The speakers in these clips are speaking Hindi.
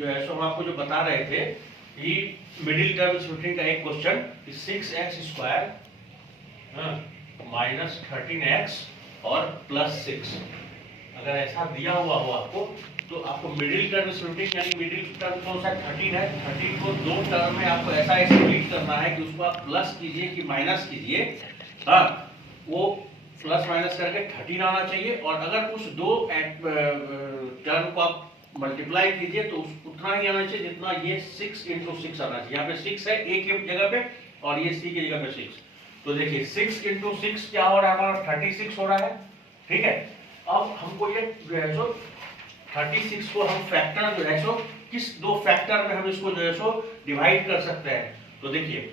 जो है सो हम आपको जो बता रहे थे कि मिडिल टर्म स्प्लिटिंग का एक क्वेश्चन 6x² माइनस 13x और प्लस 6 अगर ऐसा दिया हुआ हो आपको तो आपको मिडिल टर्म स्प्लिटिंग यानी मिडिल टर्म कौन सा 13 है, 13 को दो टर्म में आपको ऐसा स्प्लिट करना है कि उसको आप प्लस कीजिए कि माइनस कीजिए, हाँ वो प्लस माइनस करके 13 आना चाहिए। और अगर उस दो टर्म को आप मल्टीप्लाई कीजिए तो उतना ही आना चाहिए जितना ये 6 × 6 आना चाहिए। यहाँ पे 6 है a की जगह पे और ये c की जगह पे 6, तो देखिए 6 × 6 क्या हो रहा है हमारा 36 हो रहा है, ठीक है। अब हमको ये जो है सो 36 को हम फैक्टर जो है सो किस दो फैक्टर में हम इसको जो है सो डिवाइड कर सकते हैं। तो देखिए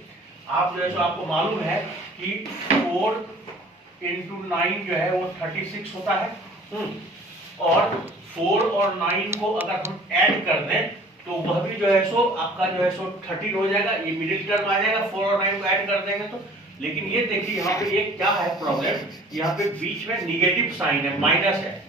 आप जो है सो आपको मालूम है कि 4 × 9 जो है वो 36 होता है, और 4 और 9 को अगर हम ऐड कर दें तो वह भी जो है सो आपका जो है सो 13 हो जाएगा, ये मिडिल टर्म आ जाएगा 4 और 9 को ऐड कर देंगे तो। लेकिन ये देखिए यहाँ पे ये क्या है प्रॉब्लम, यहाँ पे बीच में निगेटिव साइन है, माइनस है,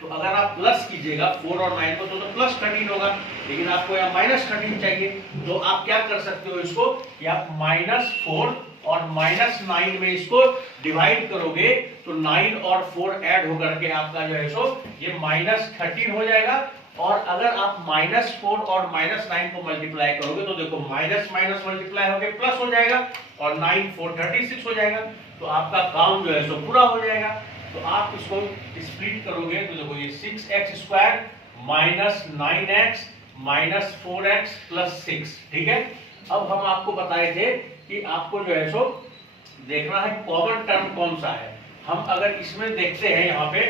तो अगर आप प्लस कीजिएगा 4 और 9 को तो प्लस 13 होगा, लेकिन आपको यहाँ माइनस 13 चाहिए। तो आप क्या कर सकते हो इसको कि आप -4 और -9 में इसको डिवाइड करोगे तो 9 और 4 ऐड होकर के आपका जो है सो ये -13 हो जाएगा। और अगर आप -4 और -9 को मल्टीप्लाई करोगे तो देखो माइनस माइनस मल्टीप्लाई होके प्लस हो जाएगा और 9 4 36 हो जाएगा, तो आपका काम जो है सो पूरा हो जाएगा। तो आप इसको स्प्लिट करोगे तो देखो ये 6x² minus 9x minus 4x plus 6, ठीक है। अब हम आपको बताए थे कि आपको जो है सो देखना है कॉमन टर्म कौन सा है। हम अगर इसमें देखते हैं यहाँ पे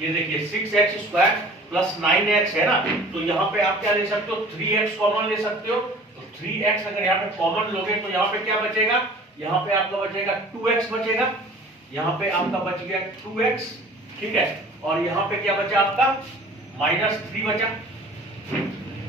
ये देखिए 6x² प्लस 9x है ना, तो यहाँ पे आप क्या ले सकते हो 3x कॉमन ले सकते हो। तो 3x अगर यहाँ पे कॉमन लोगे तो यहाँ पे क्या बचेगा, यहाँ पे आपका बचेगा 2x बचेगा, यहाँ पे आपका बच गया 2x, ठीक है। और यहाँ पे क्या बचा आपका -3 बचा,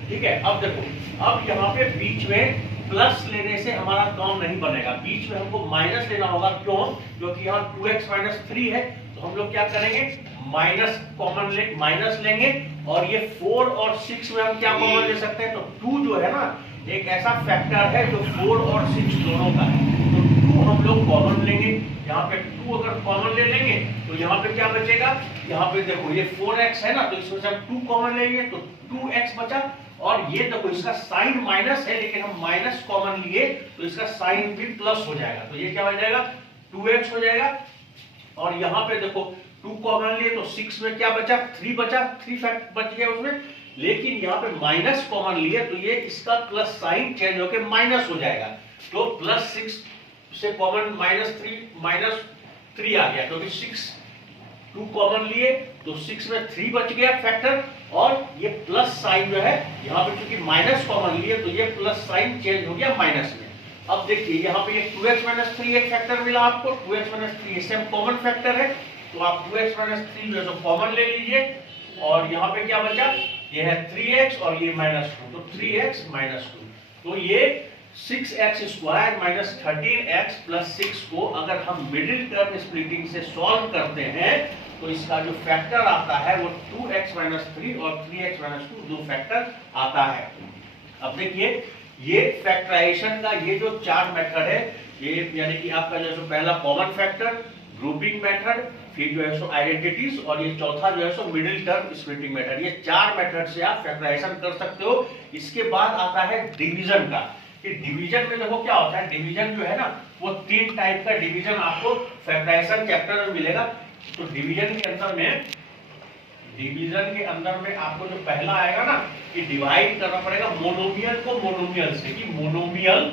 ठीक है। अब देखो अब यहाँ पे बीच में प्लस लेने से हमारा काम नहीं बनेगा, बीच में हमको माइनस लेना होगा। क्यों? क्योंकि यहाँ 2x - 3 है, तो हम लोग क्या करेंगे माइनस कॉमन माइनस लेंगे। और ये 4 और 6 में हम क्या कॉमन ले सकते हैं, तो 2 जो है ना एक ऐसा फैक्टर है जो 4 और 6 दोनों का है, तो 2 हम लोग कॉमन लेंगे। यहाँ पे 2 अगर कॉमन ले लेंगे तो यहाँ पे क्या बचेगा, यहाँ पे देखो ये 4x है ना, तो इसमें से हम 2 कॉमन लेंगे तो 2x बचा। और ये देखो इसका साइन माइनस है लेकिन हम माइनस कॉमन लिए तो इसका साइन भी प्लस हो जाएगा, तो ये क्या हो जाएगा 2x हो जाएगा। और यहाँ पे देखो 2 कॉमन लिए तो 6 में क्या बचा 3 बचा, 3 फैक्ट बच गया उसमें। लेकिन यहाँ पे माइनस कॉमन लिए तो ये इसका प्लस साइन चेंज होकर माइनस हो जाएगा, तो +6 से कॉमन -3 आ गया, क्योंकि 2 कॉमन लिए तो 6 में 3 बच गया फैक्टर, और ये प्लस साइन जो है यहाँ पे चूंकि माइनस कॉमन लिए तो ये प्लस साइन चेंज हो गया माइनस में। अब देखिए यहाँ पे ये 2x - 3 एक फैक्टर मिला आपको, 2x - 3 इससे कॉमन फैक्टर है, तो आप 2x - 3 जो है कॉमन ले लीजिए। और यहाँ पे क्या बचा, ये है 3x और ये -2, तो 3x - 2, तो ये 6x² माइनस 13x प्लस 6 को अगर हम मिडिल टर्म स्प्लिटिंग से सॉल्व करते हैं तो इसका जो फैक्टर आता है वो 2x - 3 और 3x - 2 दो फैक्टर आता है। अब देखिए ये फैक्टराइजेशन का ये जो 4 मेथड है, ये यानी कि आपका जो है पहला कॉमन फैक्टर, ग्रुपिंग मेथड, फिर जो है सो आइडेंटिटीज, और ये चौथा जो है so middle term splitting method. ये 4 मेथड से आप फैक्टराइजेशन कर सकते हो। इसके बाद आता है डिवीजन का, कि डिवीजन में देखो क्या होता है, डिवीजन जो है ना वो 3 टाइप का डिवीजन आपको फैक्टराइजेशन चैप्टर में मिलेगा। तो डिवीजन के अंदर में आपको जो पहला आएगा ना कि डिवाइड करना पड़ेगा मोनोमियल को मोनोमियल से, कि मोनोमियल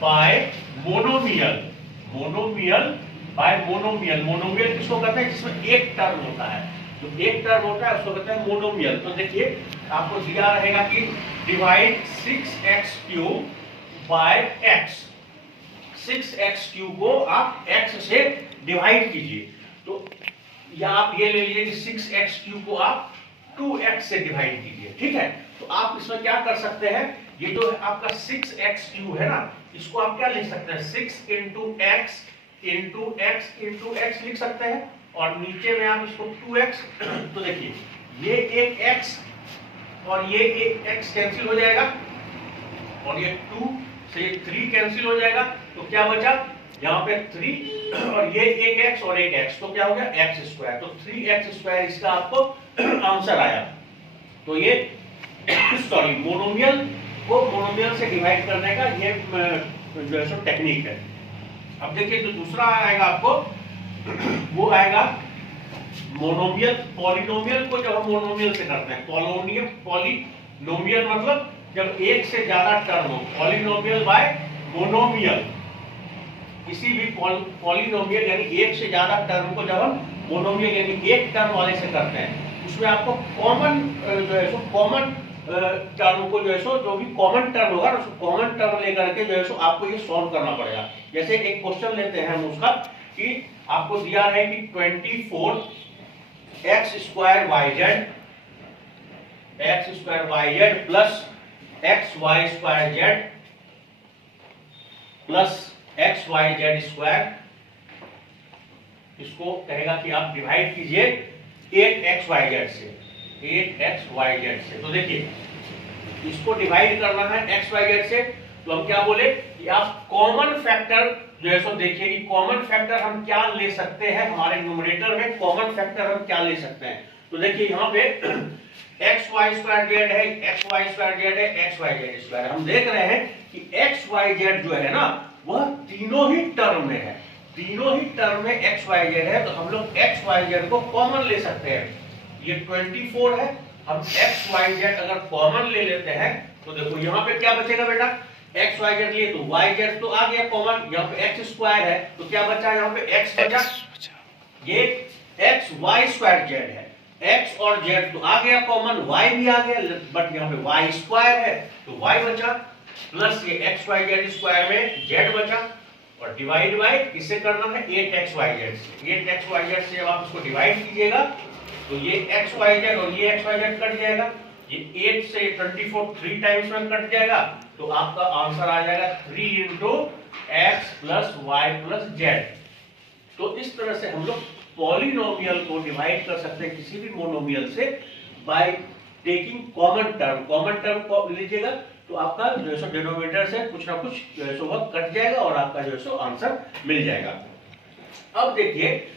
बाय मोनोमियल, मोनोमियल किसको कहते हैं, जिसमें एक टर्म होता है, जो एक टर्म होता है उसको कहते हैं मोनोमियल। तो देखिए आपको दिया रहेगा कि divide 6x³ bye x, 6x³ को आप x से डिवाइड कीजिए, तो या आप ये ले लीजिए कि 6x³ को आप 2x से डिवाइड कीजिए, ठीक है। तो आप इसमें क्या कर सकते हैं, ये जो आपका 6x³ है ना, इसको आप क्या लिख सकते हैं 6 × x लिख सकते हैं, और नीचे में आप इसको 2x, तो देखिए ये एक x और ये एक x कैंसिल हो जाएगा और ये 2 से 3 कैंसिल हो जाएगा, तो क्या बचा यहाँ पे 3 और ये एक x और एक x, तो क्या हो गया x स्क्वायर, तो 3x स्क्वायर इसका आपको आंसर आया। तो ये सॉरी मोनोमियल को मोनोमियल से डिवाइड करने का ये जो है सो टेक्निक है। अब देखिए जो दूसरा आएगा आपको वो आएगा मोनोमियल। पॉलिनोमियल को जब हम मोनोमियल से करते हैं, पॉलिनोमियल मतलब जब एक से ज्यादा टर्म हो, पॉलिनोमियल बाय मोनोमियल। किसी भी पॉलिनोमियल यानी एक से ज्यादा टर्म को जब हम मोनोमियल यानी एक टर्म वाले से करते हैं, उसमें आपको कॉमन जो है सो कॉमन टर्म को जो है सो जो भी कॉमन टर्म होगा उसको कॉमन टर्म लेकर के जो है सो आपको ये सॉल्व करना पड़ेगा। जैसे एक क्वेश्चन लेते हैं हम उसका कि आपको दिया है कि 24x square yz plus xy square z plus xyz square, इसको कहेगा कि आप डिवाइड कीजिए 8xyz से, 8xyz से। तो देखिए इसको डिवाइड करना है xyz से, तो हम क्या बोले कि आप कॉमन फैक्टर जो है सो देखिए कि कॉमन फैक्टर हम क्या ले सकते हैं, हमारे न्यूमरेटर में कॉमन फैक्टर हम क्या ले सकते हैं। तो देखिए यहाँ पे xy स्क्वायर z है, xy स्क्वायर z है, xyz स्क्वायर। हम देख रहे हैं कि xyz जो है ना वह तीनों ही टर्म में है, तीनों ही टर्म में xyz है, तो हम लोग xyz को कॉमन ले सकते हैं। ये 24 है, हम xyz अगर कॉमन ले लेते हैं तो देखो यहाँ पे क्या बचेगा बेटा, xyz लिए तो yz तो आ गया कॉमन, यहाँ पे x स्क्वायर है तो क्या बचा यहाँ पे x बचा, ये xy स्क्वायर z है, x और z तो आ गया कॉमन, y भी आ गया बट यहाँ पे y स्क्वायर है तो y बचा, प्लस ये xyz स्क्वायर में z बचा और डिवाइड बाय किससे करना है 8xyz से। 8xyz से जब आप इसको डिवाइड कीजिएगा तो ये xyz और ये xyz कट जाएगा, ये 8 से 24 3 टाइम्स में कट जाएगा, तो आपका आंसर आ जाएगा 3 into x plus Y plus Z. तो इस तरह से हम लोग पॉलिनोमियल को डिवाइड कर सकते हैं किसी भी मोनोमियल से by taking common term. Common term को लीजिएगा तो आपका जो है सो डिनोमिनेटर से कुछ ना कुछ जो है सो वह कट जाएगा और आपका जो है सो आंसर मिल जाएगा। अब देखिए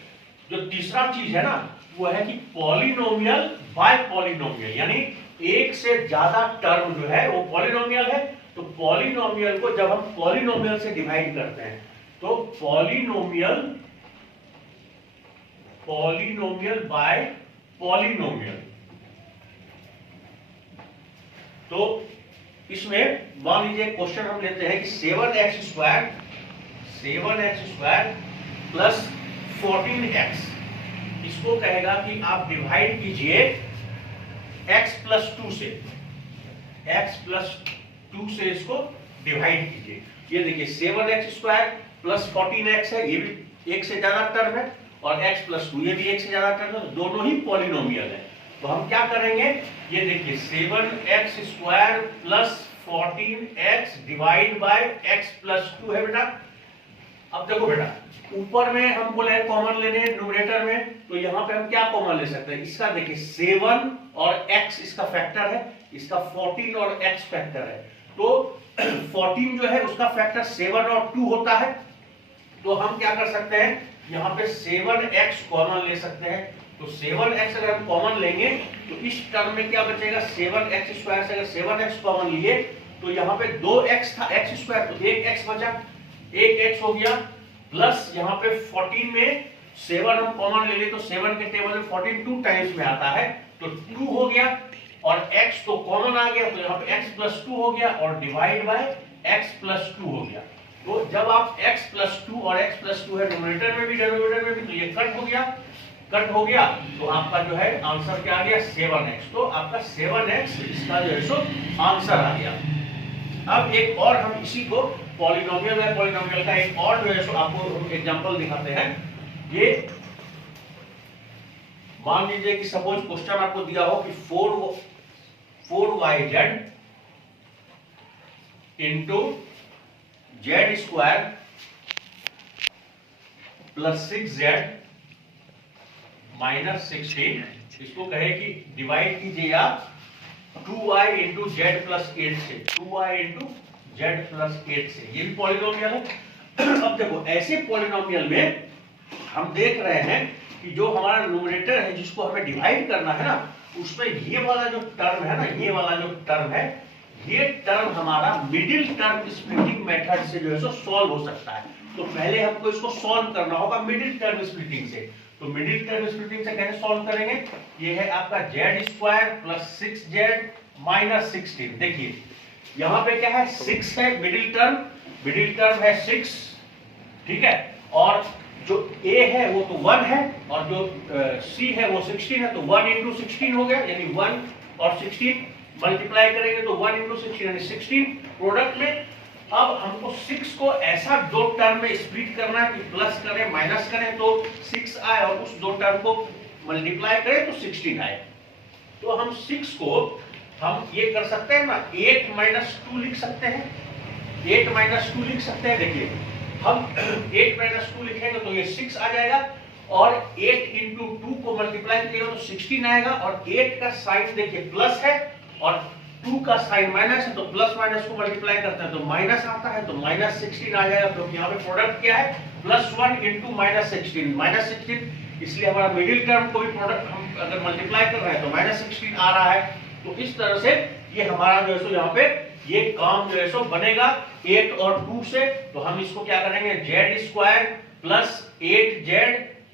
जो तीसरा चीज है ना वो है कि पॉलिनोमियल बाय पॉलिनोमियल, यानी एक से ज्यादा टर्म जो है वो पॉलिनोमियल है। तो पॉलिनोमियल को जब हम पॉलिनोमियल से डिवाइड करते हैं तो पॉलिनोमियल बाय पॉलिनोमियल, तो इसमें मान लीजिए क्वेश्चन हम लेते हैं कि 7x स्क्वायर प्लस 14x, इसको कहेगा कि आप डिवाइड कीजिए x प्लस 2 से, x प्लस 2 से इसको डिवाइड कीजिए। ये देखिए 7x स्क्वायर प्लस 14x है, ये भी एक से ज्यादा टर्म है, और x प्लस 2 ये भी एक से ज्यादा टर्म है, दोनों ही पॉलिनोमियल है। तो हम क्या करेंगे, ये देखिए 7x square plus 14x divide by x plus 2 है बेटा। अब देखो बेटा ऊपर में हम बोले कॉमन लेने न्यूमरेटर में, तो यहाँ पे हम क्या कॉमन ले सकते हैं, इसका देखिए 7 और x इसका फैक्टर है, इसका 14 और x फैक्टर है, तो 14 जो है उसका फैक्टर 7 और 2 होता है। तो हम क्या कर सकते हैं, यहाँ पे 7x कॉमन ले सकते हैं। तो 7x अगर हम कॉमन लेंगे तो इस टर्म में क्या बचेगा, 7x स्क्वायर से अगर 7x कॉमन लिए तो यहाँ पे 2x था x स्क्वायर, तो 1x बचा, 1x हो गया, प्लस यहाँ पे 14 में 7 हम कॉमन ले ले तो 7 के टेबल में 14 2 टाइम्स में आता है तो 2 हो गया, और x तो कॉमन आ गया तो यहाँ पे x प्लस 2 हो गया और डिवाइड बाय x प्लस 2 हो गया। तो जब आप x प्लस 2 और x प्लस 2 है न्यूमरेटर में भी डिनोमिनेटर में भी, तो ये कट हो गया, तो आपका जो है आंसर क्या आ गया 7x। तो आपका 7x इसका जो है सो आंसर आ गया। अब एक और हम इसी को पॉलिनोमियल है, पॉलिनोमियल का एक और जो है सो आपको एग्जांपल दिखाते हैं। ये मान लीजिए कि सपोज क्वेश्चन आपको दिया हो कि 4yz into z square plus 6z -16, इसको कहे कि डिवाइड कीजिए आप 2i इंटू जेड प्लस 8 से, 2i इंटू जेड प्लस 8 से, ये भी पॉलिनोमियल है। अब देखो ऐसे पॉलिनोमियल में हम देख रहे हैं कि जो हमारा न्यूमरेटर है जिसको हमें डिवाइड करना है ना, उसमें ये वाला जो टर्म है ना, ये वाला जो टर्म है, ये टर्म हमारा मिडिल टर्म स्प्लिटिंग मेथड से जो है सो सॉल्व हो सकता है। तो पहले हमको इसको सॉल्व करना होगा मिडिल टर्म स्प्लिटिंग से। तो मिडिल टर्म स्प्लिटिंग से कैसे सॉल्व करेंगे? ये है आपका Z square plus 6z minus 16। देखिए यहाँ पे क्या है, 6 है मिडिल टर्म है 6, ठीक है, और जो a है वो तो 1 है, और जो c है वो 16 है, तो 1 इंटू 16 हो गया, यानी 1 और 16 मल्टीप्लाई करेंगे तो 1 इंटू 16 यानी 16 प्रोडक्ट में। अब हमको 6 को ऐसा दो टर्म में स्प्लिट करना है कि प्लस करें माइनस करें तो 6 आए, और उस दो टर्म को मल्टीप्लाई करें तो 16 आए। तो हम 6 को हम ये कर सकते हैं ना, 8 माइनस 2 लिख सकते हैं, 8 माइनस 2 लिख सकते हैं। देखिए हम 8 माइनस 2 लिखेंगे तो ये 6 आ जाएगा, और 8 इंटू 2 को मल्टीप्लाई कीजिएगा तो 16 आएगा, और 8 का साइन देखिए प्लस है और 2 का साइन माइनस है, तो प्लस माइनस को मल्टीप्लाई करते हैं तो माइनस आता है, तो माइनस 16 आ जाएगा। तो यहाँ पे प्रोडक्ट क्या है, +1 इंटू माइनस 16, इसलिए हमारा मिडिल टर्म को भी प्रोडक्ट हम अगर मल्टीप्लाई कर रहे हैं तो -16 आ रहा है। तो इस तरह से ये हमारा जो है सो यहाँ पे ये काम जो है सो बनेगा 8 और 2 से। तो हम इसको क्या करेंगे, Z square plus 8z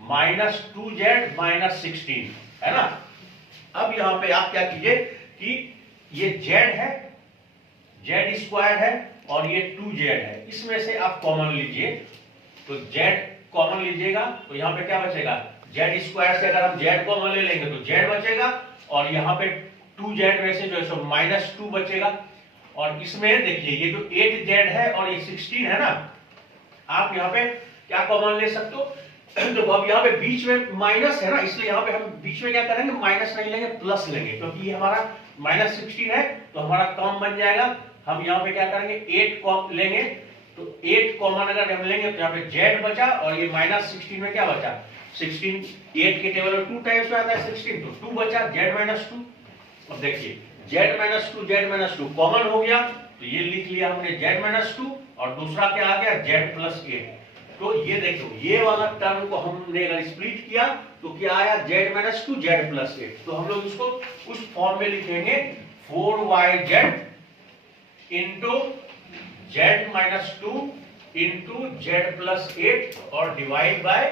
minus 2z minus 16, है ना। अब यहाँ पे आप क्या कीजिए कि ये z है, जेड स्क्वायर है, और ये 2z है, इसमें से आप कॉमन लीजिए। तो z कॉमन लीजिएगा तो यहाँ पे क्या बचेगा, जेड स्क्वायर से अगर हम z कॉमन ले लेंगे तो z बचेगा, और यहाँ पे 2z में से जो है सो -2 बचेगा। और इसमें देखिए ये जो 8z है और ये 16 है ना, आप यहाँ पे क्या कॉमन ले सकते हो, तो अब यहाँ पे बीच में माइनस है ना, इसलिए यहाँ पे हम बीच में क्या करेंगे, माइनस नहीं लेंगे प्लस लेंगे, क्योंकि ये हमारा -16 है तो हमारा कॉमन बन जाएगा। हम यहाँ पे क्या करेंगे, 8 कॉमन लेंगे, तो 8 कॉमन अगर हम लेंगे तो यहाँ पे z बचा, और ये -16 में क्या बचा, 16, 8 के टेबल में 2 टाइम्स में आता है 16, तो 2 बचा, z -2। अब देखिए z -2 कॉमन हो गया, तो ये लिख लिया हमने z-2, और दूसरा क्या आ गया, z+8। तो ये देखो ये वाला टर्म को हमने अगर स्प्लिट किया तो क्या आया, z-2 z+8। तो हम लोग इसको उस फॉर्म में लिखेंगे 4yz into z-2 into z+8 और divide by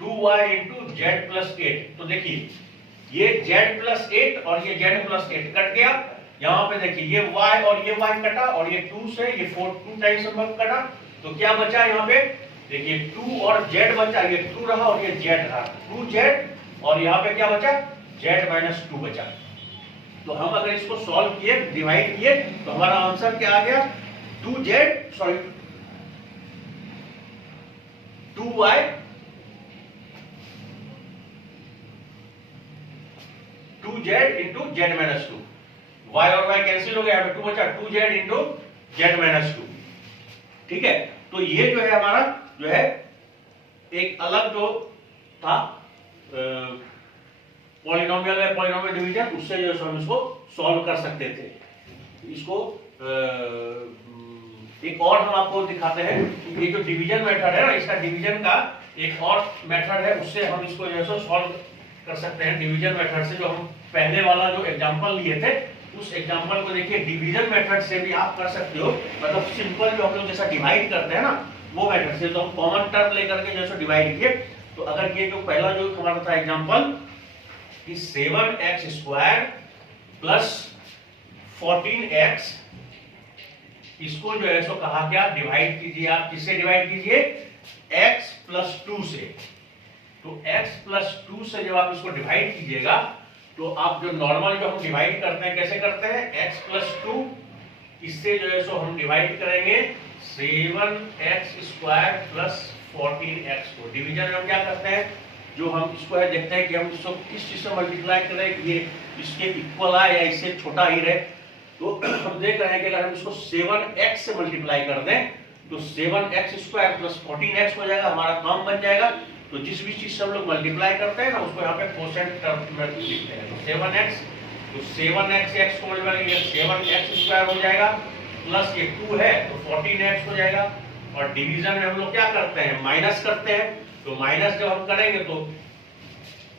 2y into z+8। तो देखिए ये z+8 और ये z+8 कट गया, यहाँ पे देखिए ये y और ये y कटा, और ये 2 से ये 2 टाइम्स कटा, तो क्या बचा यहाँ पे, देखिए 2 और z बचा, ये 2 रहा और ये z रहा, 2z, और यहाँ पे क्या बचा, z-2 बचा। तो हम अगर इसको सॉल्व किए, डिवाइड किए, तो हमारा आंसर क्या आ गया, 2z इंटू z-2, y और y कैंसिल हो गया, 2 बचा, 2z इंटू z-2, ठीक है। तो ये जो है हमारा जो है एक अलग जो था पॉलिनोमियल है, पॉलिनोमियल डिवीजन, उससे जो हम इसको सॉल्व कर सकते थे। इसको एक और हम आपको दिखाते हैं कि ये जो डिवीजन मेथड है ना, इसका डिवीजन का एक और मेथड है, उससे हम इसको जो है सॉल्व कर सकते हैं डिवीजन मेथड से। जो हम पहले वाला जो एग्जांपल लिए थे उस एग्जांपल को देखिए, डिवीजन मेथड से भी आप कर सकते हो, मतलब सिंपल जो हम लोग जैसा डिवाइड करते हैं ना वो मेथड से। तो हम कॉमन टर्म लेकर के जैसे डिवाइड किए, तो अगर ये जो पहला जो हमारा था एग्जांपल कि 7x² प्लस 14x, इसको जो है सो कहा क्या, डिवाइड कीजिए। आप किससे डिवाइड कीजिए, x+2 से। तो x+2 से जब आप इसको डिवाइड कीजिएगा तो आप जो नॉर्मल जो हम डिवाइड करते हैं कैसे करते हैं, x+2 इससे जो है सो हम डिवाइड करेंगे 7x² प्लस 14x को। डिवीजन में हम क्या करते हैं, जो हम इसको है देखते हैं कि हम इसको किस चीज से मल्टीप्लाई करें कि ये इसके इक्वल आए या इससे छोटा ही रहे। तो हम देख रहे हैं कि अगर हम इसको 7x से मल्टीप्लाई कर दें तो 7x² प्लस 14x हो जाएगा, हमारा काम बन जाएगा। तो जिस भी चीज से हम लोग मल्टीप्लाई करते हैं ना उसको यहाँ पे कोसेंट टर्म में लिखते हैं। तो 7x, तो 7x x को मल्टीप्लाई करेंगे 7x स्क्वायर हो जाएगा, प्लस ये 2 है तो 14x हो जाएगा। और डिवीजन में हम लोग क्या करते हैं, माइनस करते हैं। तो माइनस जब हम करेंगे तो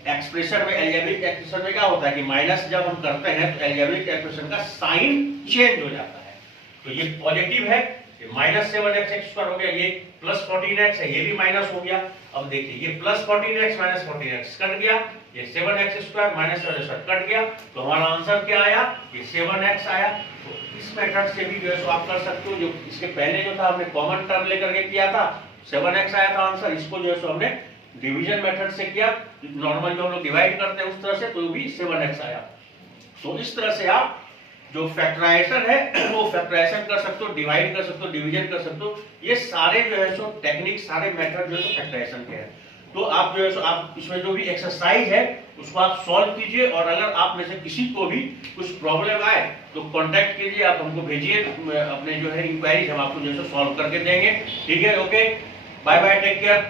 एक्सप्रेशन में, अलजेब्रिक एक्सप्रेशन में क्या होता है कि माइनस जब हम करते हैं तो अलजेब्रिक एक्सप्रेशन का साइन चेंज हो जाता है। तो ये पॉजिटिव है, ये माइनस 7x x स्क्वायर हो गया, ये प्लस 14x है, ये भी माइनस हो गया। अब देखिए ये plus 14x minus 14x cut गया, ये 7x square minus 7x square cut गया, तो हमारा आंसर क्या आया, ये 7x आया। तो इस मेथड से भी जो है सो आप कर सकते हो। जो इसके पहले जो था हमने कॉमन टर्म लेकर के किया था, 7x आया था आंसर, इसको जो है सो हमने डिवीजन मेथड से किया, नॉर्मल जो हम लोग डिवाइड करते हैं उस तरह से, तो भी 7x आया। तो इस तरह से आप जो फैक्टराइजेशन है वो फैक्टराइजेशन कर सकते हो, डिवाइड कर सकते हो, डिवीजन कर सकते हो। ये सारे जो है सो टेक्निक, सारे मेथड जो है सो फैक्टराइजेशन के हैं। तो आप जो है सो आप इसमें जो भी एक्सरसाइज है उसको आप सॉल्व कीजिए, और अगर आप में से किसी को भी कुछ प्रॉब्लम आए तो कांटेक्ट कीजिए, आप हमको भेजिए अपने जो है इंक्वायरीज, हम आपको जो है सो सॉल्व करके देंगे। ठीक है, okay, bye bye, take care.